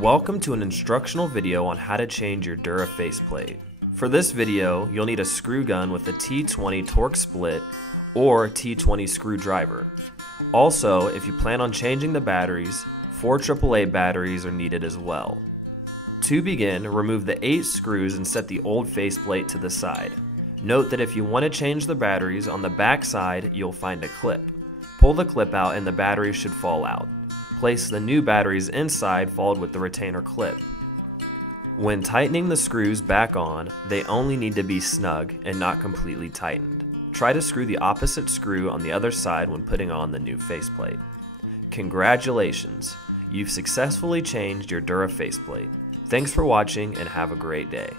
Welcome to an instructional video on how to change your Dura Face Plate. For this video, you'll need a screw gun with a T20 torque split or T20 screwdriver. Also, if you plan on changing the batteries, 4 AAA batteries are needed as well. To begin, remove the 8 screws and set the old faceplate to the side. Note that if you want to change the batteries, on the back side you'll find a clip. Pull the clip out and the batteries should fall out. Place the new batteries inside, followed with the retainer clip. When tightening the screws back on, they only need to be snug and not completely tightened. Try to screw the opposite screw on the other side when putting on the new faceplate. Congratulations! You've successfully changed your Dura faceplate. Thanks for watching and have a great day.